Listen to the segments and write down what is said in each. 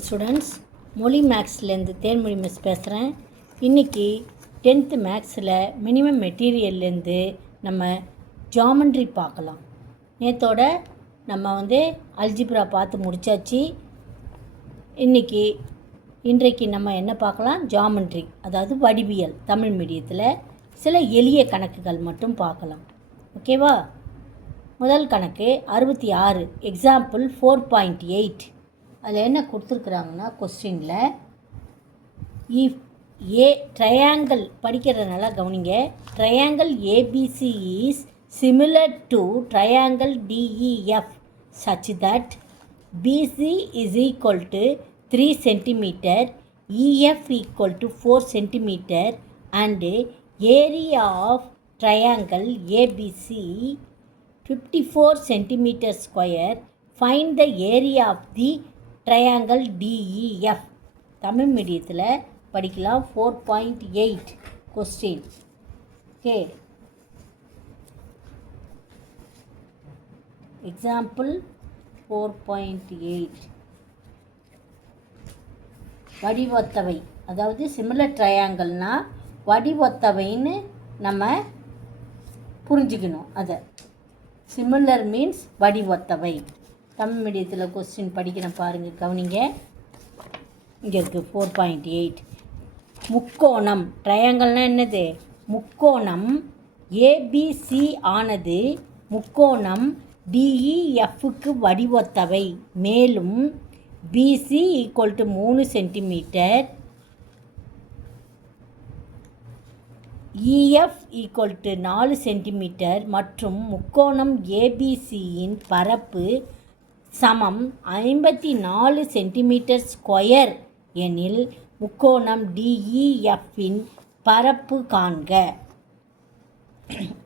Students, மொழி மேக்ஸ்லேருந்து Thenmozhi miss பேசுகிறேன். இன்றைக்கி 10th மேக்ஸில் மினிமம் மெட்டீரியல்லேருந்து நம்ம ஜாமெண்ட்ரி பார்க்கலாம். நேற்றோட நம்ம அல்ஜிப்ரா பார்த்து முடித்தாச்சு. இன்றைக்கு நம்ம என்ன பார்க்கலாம்? ஜாமெண்ட்ரி, அதாவது வடிவியல். தமிழ் மீடியத்தில் சில எளிய கணக்குகள் மட்டும் பார்க்கலாம். ஓகேவா? முதல் கணக்கு 66, எக்ஸாம்பிள் 4.8. அதில் என்ன கொடுத்துருக்குறாங்கன்னா, கொஸ்டினில் இஃப் ஏ ட்ரையாங்கிள் படிக்கிறதுனால கவனிங்க. Triangle ABC is similar to triangle DEF such that BC is equal to 3 cm, EF equal to 4 cm and area of triangle ABC 54 cm square. Find the area of the triangle DEF. Tamil மீடியத்தில் படிக்கலாம். 4.8 question. Okay, example 4.8. வடிவொத்தவை, அதாவது similar ட்ரையாங்கிள்னால் வடிவொத்தவைன்னு நம்ம புரிஞ்சுக்கணும். அதை similar means வடிவொத்தவை. Tamil மீடியத்தில் question படிக்கிறேன் பாருங்கள், கவனிங்க. இங்கே இருக்குது 4.8. முக்கோணம், ட்ரையாங்கிள்னால் என்னது? முக்கோணம் ஏபிசி ஆனது முக்கோணம் டிஇஎஃப்க்கு வடிவொத்தவை. மேலும் BC equal to 3 centimetre, EF equal to 4 centimetre மற்றும் முக்கோணம் ஏபிசியின் பரப்பு சமம் 54 சென்டிமீட்டர் ஸ்கொயர் எனில் முக்கோணம் டிஇஎஃப்பின் பரப்பு காண்க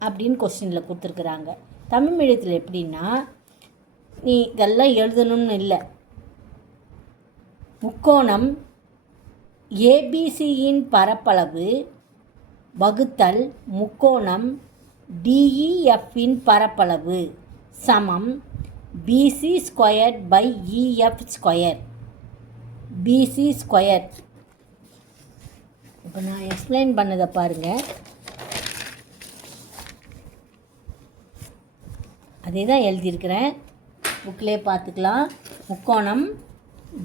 அப்படின்னு கொஸ்டினில் கொடுத்துருக்குறாங்க. தமிழ் மீடியத்தில் எப்படின்னா, நீ இதெல்லாம் எழுதணும்னு இல்லை. முக்கோணம் ஏபிசியின் பரப்பளவு வகுத்தல் முக்கோணம் டிஇஎஃப்பின் பரப்பளவு சமம் BC square by EF square. BC square, இப்போ நான் எக்ஸ்பிளைன் பண்ணதை பாருங்கள். அதே தான் எழுதியிருக்கிறேன், புக்கிலே பார்த்துக்கலாம். முக்கோணம்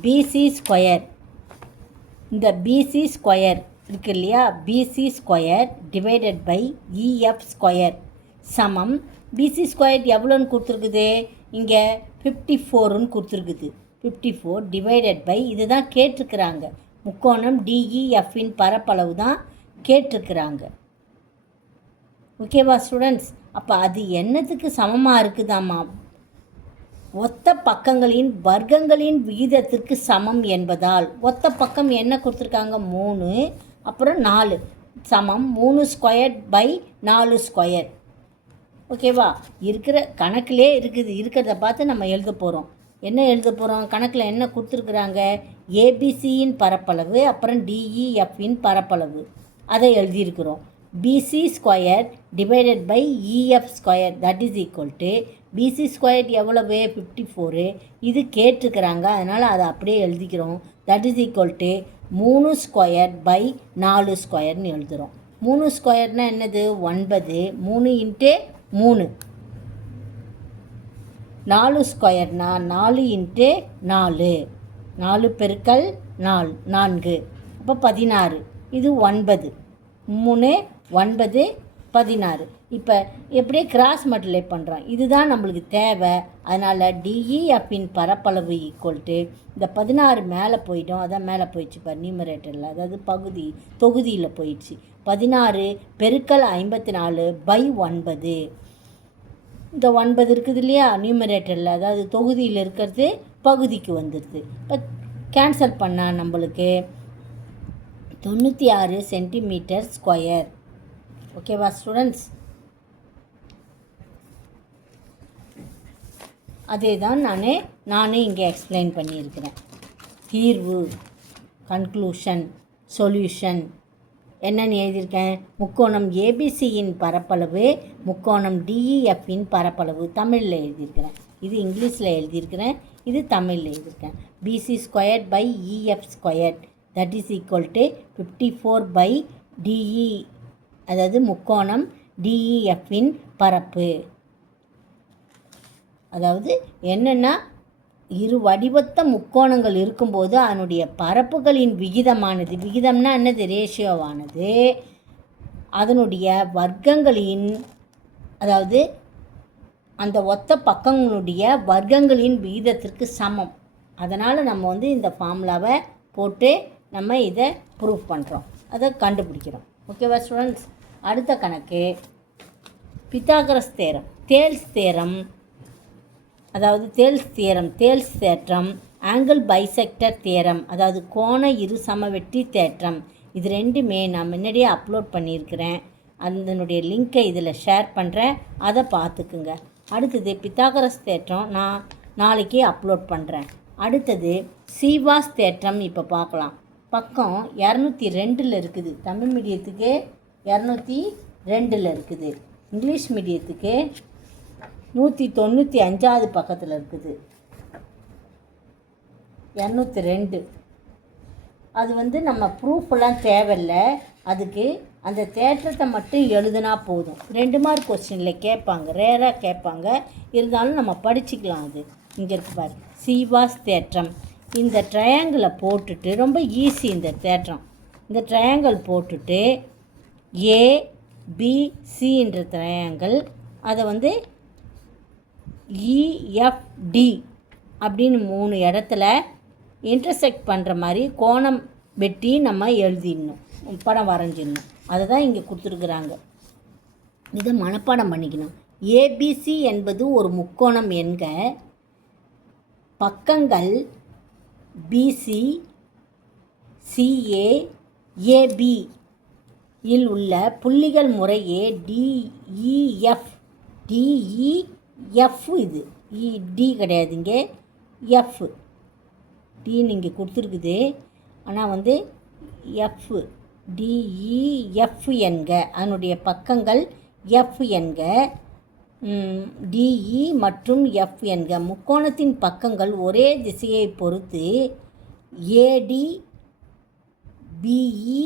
பிசி ஸ்கொயர், இந்த பிசி ஸ்கொயர் இருக்கு இல்லையா, BC square divided by EF square சமம். பிசி ஸ்கொயர் எவ்வளோன்னு கொடுத்துருக்குது? இங்கே 54ன்னு கொடுத்துருக்குது. 54 டிவைடட் பை இது தான் கேட்டிருக்கிறாங்க. முக்கோணம் டிஇஎஃப்பின் பரப்பளவு தான் கேட்டிருக்கிறாங்க. ஓகேவா ஸ்டூடெண்ட்ஸ்? அப்போ அது என்னத்துக்கு சமமாக இருக்குதாம்மா? ஒத்த பக்கங்களின் வர்க்கங்களின் விகிதத்திற்கு சமம் என்பதால். ஒத்த பக்கம் என்ன கொடுத்துருக்காங்க? 3, அப்புறம் 4 சமம் 3 ஸ்கொயர் பை 4 ஸ்கொயர். ஓகேவா? இருக்கிற கணக்கிலே இருக்குது, இருக்கிறத பார்த்து நம்ம எழுத போகிறோம். என்ன எழுத போகிறோம்? கணக்கில் என்ன கொடுத்துருக்குறாங்க? ஏபிசியின் பரப்பளவு அப்புறம் டிஇஎஃப்பின் பரப்பளவு, அதை எழுதியிருக்கிறோம். BC square divided by EF square that is equal to BC square எவ்வளவு? 54. இது கேட்டிருக்கிறாங்க, அதனால் அதை அப்படியே எழுதிக்கிறோம். That is equal to 3 square by 4 ஸ்கொயர்னு எழுதுகிறோம். 3 ஸ்கொயர்னால் என்னது? 9. 3 இன்ட்டு 3. 4 ஸ்கொயர்னால் 4 இன்ட்டு 4. 4 பெருக்கல் 4, அப்போ 16. இது 9. 3, 9, 16. இப்போ எப்படியே கிராஸ் மல்டிப்ளை பண்ணுறோம். இதுதான் நம்மளுக்கு தேவை. அதனால் டிஇஎஃப்பின் பரப்பளவு ஈக்குவல் டு இந்த 16 மேலே போயிட்டோம், அதான் மேலே போயிடுச்சு பார் நியூமரேட்டரில், அதாவது தொகுதியில் போயிடுச்சு. 16 பெருக்கல் 54 பை 9. இந்த 9 இருக்குது இல்லையா நியூமரேட்டரில், அதாவது தொகுதியில் இருக்கிறது பகுதிக்கு வந்துடுது. இப்போ கேன்சல் பண்ணால் நம்மளுக்கு 96 சென்டிமீட்டர் ஸ்கொயர். ஓகேவா ஸ்டூடெண்ட்ஸ்? அதே தான் நானே இங்கே எக்ஸ்பிளைன் பண்ணியிருக்கிறேன். தீர்வு, கன்க்ளூஷன், சொல்யூஷன் என்னன்னு எழுதியிருக்கேன்? முக்கோணம் ஏபிசியின் பரப்பளவு முக்கோணம் டிஇஎஃப்பின் பரப்பளவு தமிழில் எழுதியிருக்கிறேன். இது இங்கிலீஷில் எழுதியிருக்கிறேன், இது தமிழில் எழுதியிருக்கேன். BC squared by EF squared that is equal to 54 by DE, அதாவது முக்கோணம் டிஇஎஃப்பின் பரப்பு. அதாவது என்னென்னா, இரு வடிவத்த முக்கோணங்கள் இருக்கும்போது அதனுடைய பரப்புகளின் விகிதமானது, விகிதம்னா என்னது, ரேஷியோவானது அதனுடைய வர்க்கங்களின், அதாவது அந்த ஒத்த பக்கங்களுடைய வர்க்கங்களின் விகிதத்திற்கு சமம். அதனால் நம்ம இந்த ஃபார்முலாவை போட்டு நம்ம இதை ப்ரூஃப் பண்ணுறோம், அதை கண்டுபிடிக்கிறோம். ஓகேவா ஸ்டூடெண்ட்ஸ்? அடுத்த கணக்கு பித்தாகரஸ் தேரம், தேல்ஸ் தேரம், அதாவது தேல்ஸ் தேற்றம், ஆங்கிள் பைசெக்டர் தேரம், அதாவது கோண இரு சமவெட்டி தேற்றம். இது ரெண்டுமே நான் முன்னாடியே அப்லோட் பண்ணியிருக்கிறேன், அதனுடைய லிங்க்கை இதில் ஷேர் பண்ணுறேன், அதை பார்த்துக்குங்க. அடுத்தது பித்தாகரஸ் தேற்றம் நான் நாளைக்கு அப்லோட் பண்ணுறேன். அடுத்தது சீவாஸ் தேற்றம் இப்போ பார்க்கலாம். பக்கம் 202 இருக்குது, தமிழ் மீடியத்துக்கு 202 இருக்குது, இங்கிலீஷ் மீடியத்துக்கு 195 பக்கத்தில் இருக்குது. 202 அது நம்ம ப்ரூஃபெல்லாம் தேவையில்லை, அதுக்கு அந்த தேற்றத்தை மட்டும் எழுதுனா போதும். 2 மார்க் கொஸ்டினில் கேட்பாங்க, ரேராக கேட்பாங்க, இருந்தாலும் நம்ம படிச்சுக்கலாம். அது இங்கே இருக்கு பாரு, சீவாஸ் தேற்றம். இந்த ட்ரையாங்கிளை போட்டுட்டு, ரொம்ப ஈஸி இந்த தேற்றம், இந்த ட்ரையாங்கிள் போட்டுட்டு ஏபிசின்ற ட்ரையாங்கிள், அதை இஎஃப்டி அப்படின்னு 3 இடத்துல இன்டர்செக்ட் பண்ணுற மாதிரி கோணம் வெட்டி நம்ம எழுதிடணும், படம் வரைஞ்சிடணும். அதை தான் இங்கே கொடுத்துருக்குறாங்க, இதை மனப்பாடம் பண்ணிக்கணும். ஏபிசி என்பது ஒரு முக்கோணம் என்க, பக்கங்கள் பிசி சிஏ ஏபி இல் உள்ள புள்ளிகள் முறையே டிஇஎஃப், டிஇஎஃப், இது டி கிடையாது, இங்கே எஃப், டின்னு இங்கே கொடுத்துருக்குது, ஆனால் எஃப், டிஇஎஃப் என்க, அதனுடைய பக்கங்கள் எஃப் என்க, டிஇ மற்றும் எஃப் என்க. முக்கோணத்தின் பக்கங்கள் ஒரே திசையை பொறுத்து ஏடி பிஇ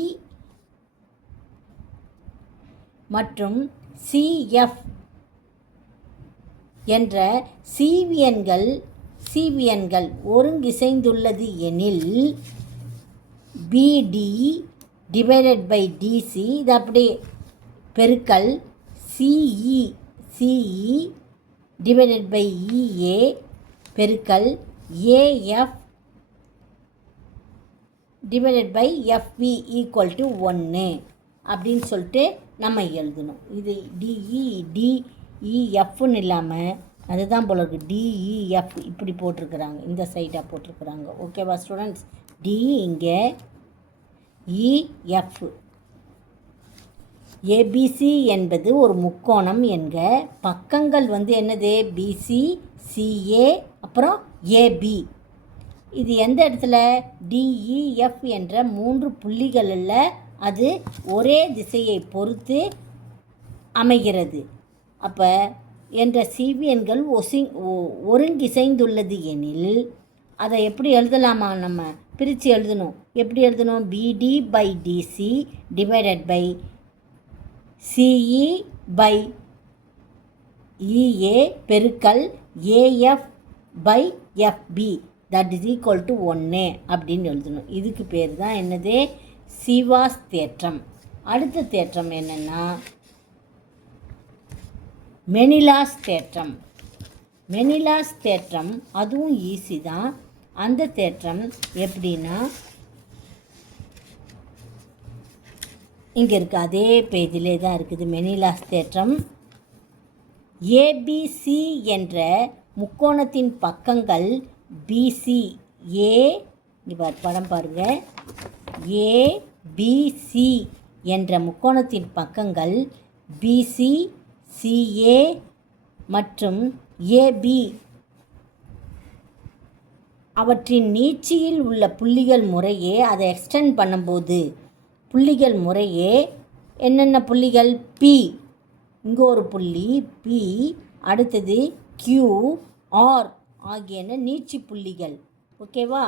மற்றும் சிஎஃப் என்ற சிவியன்கள் ஒருங்கிசைந்துள்ளது எனில் பிடி டிவைடட் பை டிசி, இது அப்படியே பெருக்கல் சிஇ டிவைடட் பை இஏ பெருக்கல் AF divided by FB equal to 1 அப்படின்னு சொல்லிட்டு நம்ம எழுதணும். இது டிஇஎஃப்னு இல்லாமல் அதுதான் போல இருக்குது, டிஇஎஃப் இப்படி போட்டிருக்கிறாங்க, இந்த சைடாக போட்டிருக்கிறாங்க. ஓகேவா ஸ்டூடெண்ட்ஸ்? டி இங்கே, இஎஃப். ஏபிசி என்பது ஒரு முக்கோணம் என்க, பக்கங்கள் என்னது, பிசி சிஏ அப்புறம் ஏபி. இது எந்த இடத்துல, டிஇஎஃப் என்ற 3 புள்ளிகளில் அது ஒரே திசையை பொறுத்து அமைகிறது. அப்போ என்ற சிவியன்கள் ஒருங்கிசைந்துள்ளது எனில் அதை எப்படி எழுதலாமா, நம்ம பிரித்து எழுதணும். எப்படி எழுதணும், BD by DC divided by CE by EA பெருக்கல் AF by FB that is equal to 1 அப்படின்னு எழுதணும். இதுக்கு பேர் தான் என்னது, சீவாஸ் தேற்றம். அடுத்த தேற்றம் என்னென்னா மெனிலாஸ் தேற்றம். மெனிலாஸ் தேற்றம் அதுவும் ஈஸி தான். அந்த தேற்றம் எப்படின்னா, இங்கே இருக்குது, அதே பேஜிலே தான் இருக்குது. மெனிலாஸ் தேற்றம் ஏபிசி என்ற முக்கோணத்தின் பக்கங்கள் பிசி இங்கே படம் பாருங்கள், ஏபிசி என்ற முக்கோணத்தின் பக்கங்கள் பிசி சிஏ மற்றும் ஏபி அவற்றின் நீட்சியில் உள்ள புள்ளிகள் முறையே, அதை எக்ஸ்டெண்ட் பண்ணும்போது புள்ளிகள் முறையே என்னென்ன புள்ளிகள், பி, இங்கே ஒரு புள்ளி பி, அடுத்தது கியூ, ஆர் ஆகியன நீட்சி புள்ளிகள். ஓகேவா?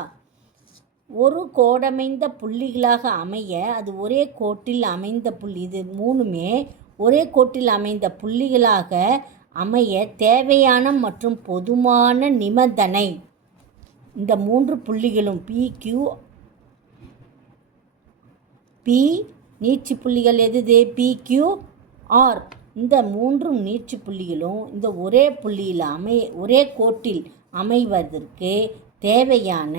ஒரு கோடமைந்த புள்ளிகளாக அமைய அது ஒரே கோட்டில் அமைந்த புள்ளி. இது மூணுமே ஒரே கோட்டில் அமைந்த புள்ளிகளாக அமைய தேவையான மற்றும் பொதுவான நிபந்தனை. இந்த மூன்று புள்ளிகளும் பி நீட்சி புள்ளிகள் எது? PQR. இந்த மூன்று நீட்சி புள்ளிகளும் இந்த ஒரே புள்ளியில் ஒரே கோட்டில் அமைவதற்கு தேவையான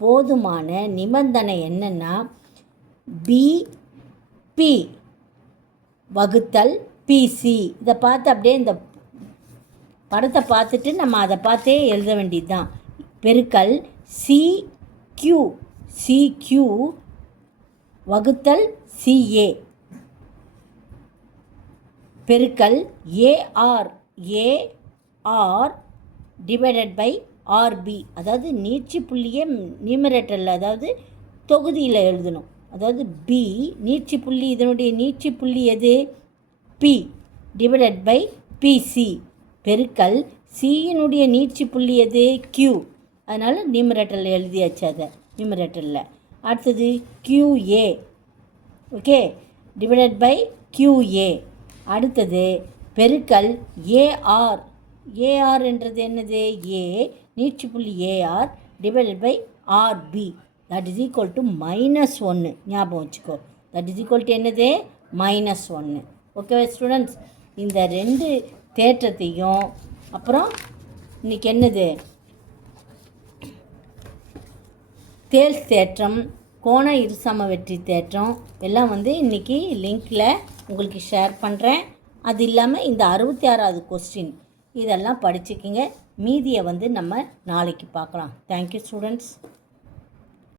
போதுமான நிபந்தனை என்னன்னா BP வகுத்தல் PC. இதை பார்த்து அப்படியே இந்த படத்தை பார்த்துட்டு நம்ம அதை பார்த்தே எழுத வேண்டியது தான். பெருக்கல் CQ வகுத்தல் CA பெருக்கல் AR டிவைடட் பை RB. அதாவது நீட்சி புள்ளியை நியூமரேட்டரில் அதாவது தொகுதியில் எழுதணும். அதாவது B நீட்சி புள்ளி, இதனுடைய நீட்சி புள்ளி எது? P டிவைடட் பை PC பெருக்கல் Cயினுடைய நீட்சி புள்ளி எது? Q. அதனால் நியூமரேட்டரில் எழுதியாச்சு. அதை நியூமரேட்டரில். அடுத்தது QA. Okay, divided by QA. அடுத்தது பெருக்கல் AR என்றது என்னது? A நீட்சி புள்ளி AR divided by RB. That is equal to -1. ஞாபகம் வச்சுக்கோ. தட் இஸ் ஈக்குவல் டு என்னது? -1. ஓகே ஸ்டூடெண்ட்ஸ், இந்த ரெண்டு தேற்றத்தையும் அப்புறம் இன்றைக்கி என்னது தேல்ஸ் தேற்றம், கோண இருசமவெற்றி தேற்றம் எல்லாம் இன்றைக்கி லிங்க்கில் உங்களுக்கு ஷேர் பண்ணுறேன். அது இல்லாமல் இந்த 66வது கொஸ்டின் இதெல்லாம் படிச்சுக்கிங்க. மீதியை நம்ம நாளைக்கு பார்க்கலாம். Thank you students.